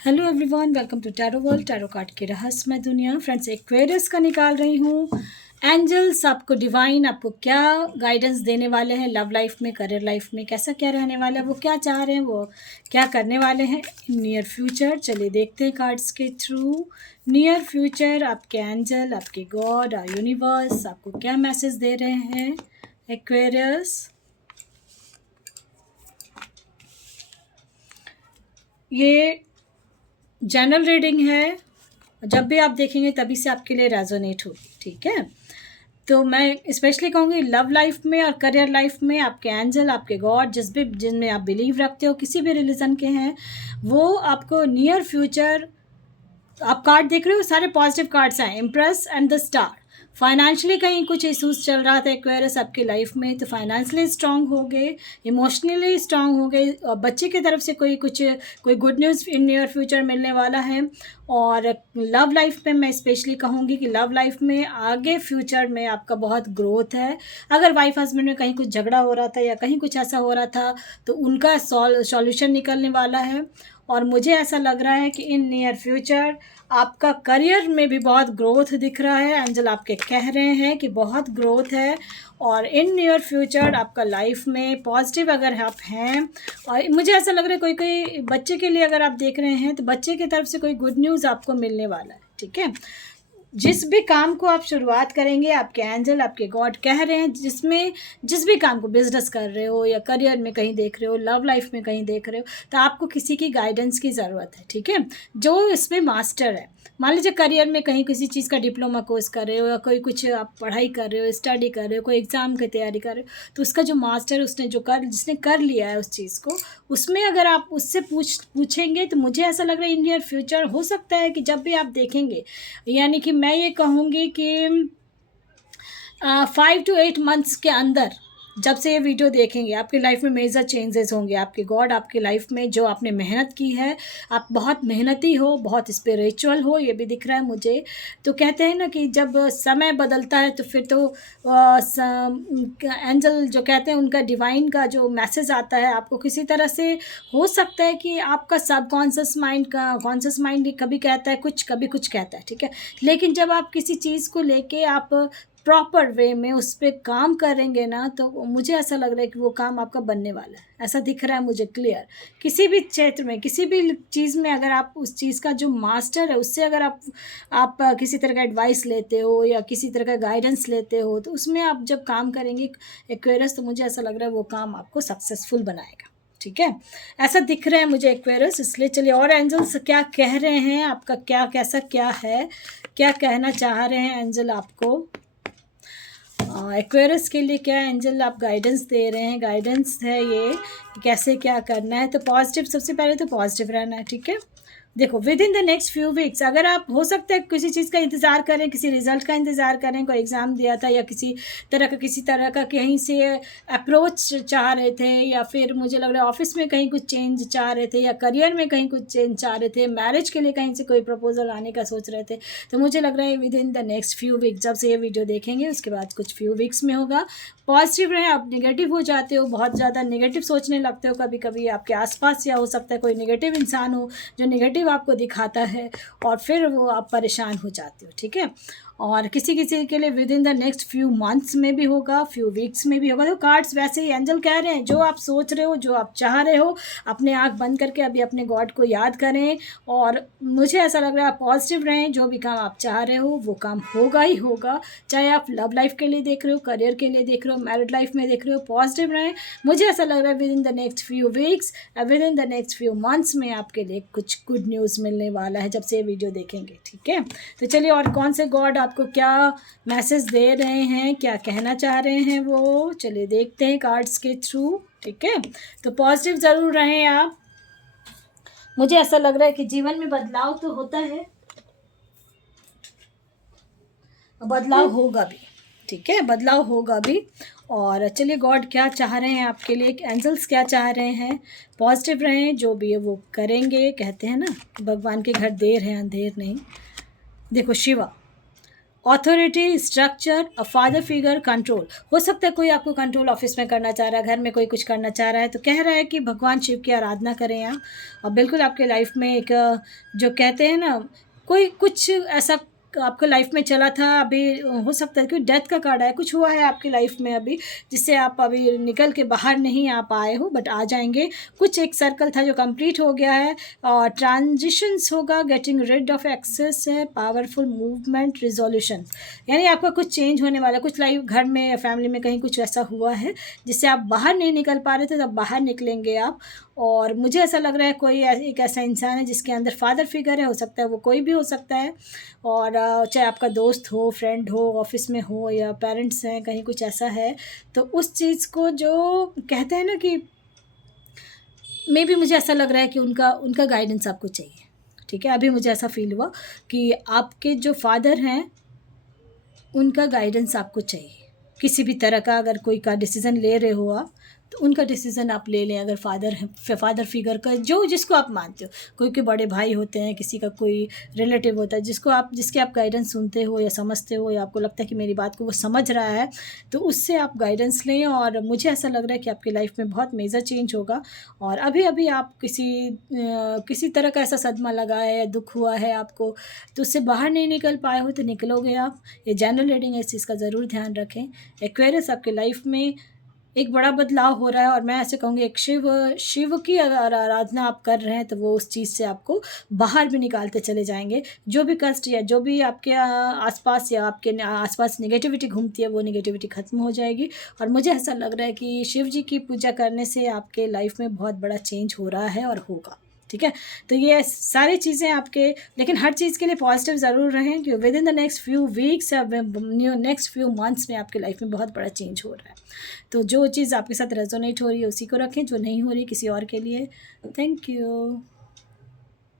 Hello everyone, welcome to tarot world. Tarot card की रहस्यमय दुनिया। फ्रेंड्स, एक्वेरियस का निकाल रही हूँ। एंजल्स आपको डिवाइन आपको क्या गाइडेंस देने वाले हैं लव लाइफ में, करियर लाइफ में, कैसा क्या रहने वाला है, वो क्या चाह रहे हैं, वो क्या करने वाले हैं इन नियर फ्यूचर। चलिए देखते हैं कार्ड्स के थ्रू। नियर फ्यूचर आपके एंजल, आपके गॉड और यूनिवर्स आपको क्या मैसेज दे रहे हैं एक्वेरियस। ये जनरल रीडिंग है, जब भी आप देखेंगे तभी से आपके लिए रेजोनेट होगी, ठीक है। तो मैं स्पेशली कहूँगी लव लाइफ में और करियर लाइफ में आपके एंजल, आपके गॉड, जिनमें आप बिलीव रखते हो, किसी भी रिलीजन के हैं, वो आपको नियर फ्यूचर। आप कार्ड देख रहे हो, सारे पॉजिटिव कार्ड्स हैं, impress and the star. Financially कहीं कुछ इशूज़ चल रहा था एक्वेरियस आपकी लाइफ में, तो फाइनेंशियली स्ट्रांग हो गए, इमोशनली स्ट्रांग हो गए, और बच्चे की तरफ से कोई good news in near future मिलने वाला है। और लव लाइफ में मैं स्पेशली कहूँगी कि लव लाइफ में आगे फ्यूचर में आपका बहुत ग्रोथ है। अगर वाइफ हस्बैंड में कहीं कुछ झगड़ा हो रहा था या कहीं कुछ ऐसा हो रहा था, तो उनका सॉल्यूशन निकलने वाला है। और मुझे ऐसा लग रहा है कि इन नियर फ्यूचर आपका करियर में भी बहुत ग्रोथ दिख रहा है। एंजल आपके कह रहे हैं कि बहुत ग्रोथ है। और इन नियर फ्यूचर आपका लाइफ में पॉजिटिव अगर आप हैं, और मुझे ऐसा लग रहा है कोई कोई बच्चे के लिए अगर आप देख रहे हैं तो बच्चे की तरफ से कोई गुड न्यूज़ आपको मिलने वाला है, ठीक है। जिस भी काम को आप शुरुआत करेंगे, आपके एंजल, आपके गॉड कह रहे हैं, जिस भी काम को, बिजनेस कर रहे हो या करियर में कहीं देख रहे हो, लव लाइफ में कहीं देख रहे हो, तो आपको किसी की गाइडेंस की ज़रूरत है, ठीक है, जो इसमें मास्टर है। मान लीजिए करियर में कहीं किसी चीज़ का डिप्लोमा कोर्स कर रहे हो या कोई कुछ आप पढ़ाई कर रहे हो, स्टडी कर रहे हो, कोई एग्ज़ाम की तैयारी कर रहे हो, तो उसका जो मास्टर, जिसने कर लिया है उस चीज़ को, उसमें अगर आप उससे पूछेंगे तो मुझे ऐसा लग रहा है इन नियर फ्यूचर हो सकता है कि जब भी आप देखेंगे, यानी कि मैं ये कहूँगी कि 5 to 8 मंथ्स के अंदर जब से ये वीडियो देखेंगे, आपकी लाइफ में मेजर चेंजेस होंगे। आपके गॉड आपकी लाइफ में जो आपने मेहनत की है, आप बहुत मेहनती हो, बहुत स्पिरिचुअल हो, ये भी दिख रहा है मुझे। तो कहते हैं ना कि जब समय बदलता है तो फिर तो एंजल जो कहते हैं उनका डिवाइन का जो मैसेज आता है आपको किसी तरह से, हो सकता है कि आपका सबकॉन्शियस माइंड का कॉन्शियस माइंड कभी कहता है कुछ, कभी कुछ कहता है, ठीक है। लेकिन जब आप किसी चीज़ को लेके आप प्रॉपर वे में उस पे काम करेंगे ना, तो मुझे ऐसा लग रहा है कि वो काम आपका बनने वाला है, ऐसा दिख रहा है मुझे क्लियर। किसी भी क्षेत्र में, किसी भी चीज़ में अगर आप उस चीज़ का जो मास्टर है उससे अगर आप किसी तरह का एडवाइस लेते हो या किसी तरह का गाइडेंस लेते हो, तो उसमें आप जब काम करेंगे एक्वेरियस, तो मुझे ऐसा लग रहा है वो काम आपको सक्सेसफुल बनाएगा, ठीक है। ऐसा दिख रहा है मुझे एक्वेरियस। इसलिए चलिए और एंजल्स क्या कह रहे हैं, आपका क्या कैसा क्या है, क्या कहना चाह रहे हैं एंजल आपको। एक्वेरियस के लिए क्या एंजल आप गाइडेंस दे रहे हैं। गाइडेंस है ये कि कैसे क्या करना है। तो पॉजिटिव, सबसे पहले तो पॉजिटिव रहना है, ठीक है। देखो, with in the next few weeks अगर आप, हो सकता है किसी चीज़ का इंतज़ार करें, किसी रिजल्ट का इंतज़ार करें, कोई एग्ज़ाम दिया था या किसी तरह का कहीं से अप्रोच चाह रहे थे, या फिर मुझे लग रहा है ऑफिस में कहीं कुछ चेंज चाह रहे थे, या करियर में कहीं कुछ चेंज चाह रहे थे, मैरिज के लिए कहीं से कोई प्रपोजल आने का सोच रहे थे, तो मुझे लग रहा है with in the next few weeks, जब से ये वीडियो देखेंगे उसके बाद कुछ फ्यू वीक्स में होगा। पॉजिटिव रहें। आप नेगेटिव हो जाते हो, बहुत ज़्यादा नेगेटिव सोचने लगते हो कभी कभी आपके आसपास, या हो सकता है कोई नेगेटिव इंसान हो जो नेगेटिव आपको दिखाता है, और फिर वो आप परेशान हो जाते हो, ठीक है। और किसी किसी के लिए with in the next few months में भी होगा, फ्यू वीक्स में भी होगा। तो कार्ड्स वैसे ही एंजल कह रहे हैं, जो आप सोच रहे हो, जो आप चाह रहे हो, अपने आँख बंद करके अभी अपने गॉड को याद करें। और मुझे ऐसा लग रहा है आप पॉजिटिव रहें, जो भी काम आप चाह रहे हो वो काम होगा ही होगा। चाहे आप लव लाइफ के लिए देख रहे हो, करियर के लिए देख रहे हो, मैरिड लाइफ में देख रहे हो, पॉजिटिव रहें। मुझे ऐसा लग रहा है with in the next few weeks, with in the next few months में आपके लिए कुछ गुड न्यूज़ मिलने वाला है जब से ये वीडियो देखेंगे, ठीक है। तो चलिए और कौन से गॉड आपको क्या मैसेज दे रहे हैं, क्या कहना चाह रहे हैं वो, चलिए देखते हैं कार्ड्स के थ्रू, ठीक है। तो पॉजिटिव ज़रूर रहें आप। मुझे ऐसा लग रहा है कि जीवन में बदलाव तो होता है, बदलाव होगा भी, ठीक है, बदलाव होगा भी। और चलिए गॉड क्या चाह रहे हैं आपके लिए, एंजल्स क्या चाह रहे हैं। पॉजिटिव रहें, जो भी है वो करेंगे। कहते हैं ना कि भगवान के घर देर है अंधेर नहीं। देखो Shiva, authority, structure, a father figure, control. हो सकता है कोई आपको कंट्रोल ऑफिस में करना चाह रहा है, घर में कोई कुछ करना चाह रहा है, तो कह रहा है कि भगवान शिव की आराधना करें आप। और बिल्कुल आपके लाइफ में एक जो कहते हैं ना, कोई कुछ ऐसा आपके लाइफ में चला था अभी, हो सकता है कि डेथ का कार्ड है, कुछ हुआ है आपकी लाइफ में अभी जिससे आप अभी निकल के बाहर नहीं आ पाए हो, बट आ जाएंगे। कुछ एक सर्कल था जो कंप्लीट हो गया है, और ट्रांजिशंस होगा, गेटिंग रिड ऑफ एक्सेस है, पावरफुल मूवमेंट, रिजोल्यूशन। यानी आपका कुछ चेंज होने वाला है, कुछ लाइफ घर में या फैमिली में कहीं कुछ ऐसा हुआ है जिससे आप बाहर नहीं निकल पा रहे थे, तब बाहर निकलेंगे आप। और मुझे ऐसा लग रहा है कोई एक ऐसा इंसान है जिसके अंदर फादर फिगर है, हो सकता है वो कोई भी हो सकता है। और चाहे आपका दोस्त हो, फ्रेंड हो, ऑफिस में हो, या पेरेंट्स हैं, कहीं कुछ ऐसा है। तो उस चीज़ को जो कहते हैं ना कि मे बी मुझे ऐसा लग रहा है कि उनका उनका गाइडेंस आपको चाहिए। ठीक है, अभी मुझे ऐसा फील हुआ कि आपके जो फादर हैं उनका गाइडेंस आपको चाहिए। किसी भी तरह का अगर कोई का डिसीज़न ले रहे हो आप, तो उनका डिसीज़न आप ले लें। अगर फादर फिगर का जो जिसको आप मानते हो, कोई के बड़े भाई होते हैं, किसी का कोई रिलेटिव होता है जिसके आप गाइडेंस सुनते हो या समझते हो, या आपको लगता है कि मेरी बात को वो समझ रहा है, तो उससे आप गाइडेंस लें। और मुझे ऐसा लग रहा है कि आपकी लाइफ में बहुत मेजर चेंज होगा। और अभी अभी आप किसी तरह का ऐसा सदमा लगा है या दुख हुआ है आपको, तो उससे बाहर नहीं निकल पाए हो, तो निकलोगे आप। ये जनरल रीडिंग है, इस चीज़ का ज़रूर ध्यान रखें। एक्वेरियस, आपके लाइफ में एक बड़ा बदलाव हो रहा है, और मैं ऐसे कहूँगी एक शिव की अगर आराधना आप कर रहे हैं तो वो उस चीज़ से आपको बाहर भी निकालते चले जाएंगे। जो भी कष्ट या जो भी आपके आसपास या आपके आसपास नेगेटिविटी घूमती है, वो नेगेटिविटी ख़त्म हो जाएगी। और मुझे ऐसा लग रहा है कि शिव जी की पूजा करने से आपके लाइफ में बहुत बड़ा चेंज हो रहा है और होगा। ठीक है, तो ये सारी चीज़ें आपके, लेकिन हर चीज़ के लिए पॉजिटिव ज़रूर रहें कि with in the next few weeks या नेक्स्ट फ्यू मंथ्स में आपके लाइफ में बहुत बड़ा चेंज हो रहा है। तो जो चीज़ आपके साथ रेजोनेट हो रही है उसी को रखें, जो नहीं हो रही किसी और के लिए। Thank you.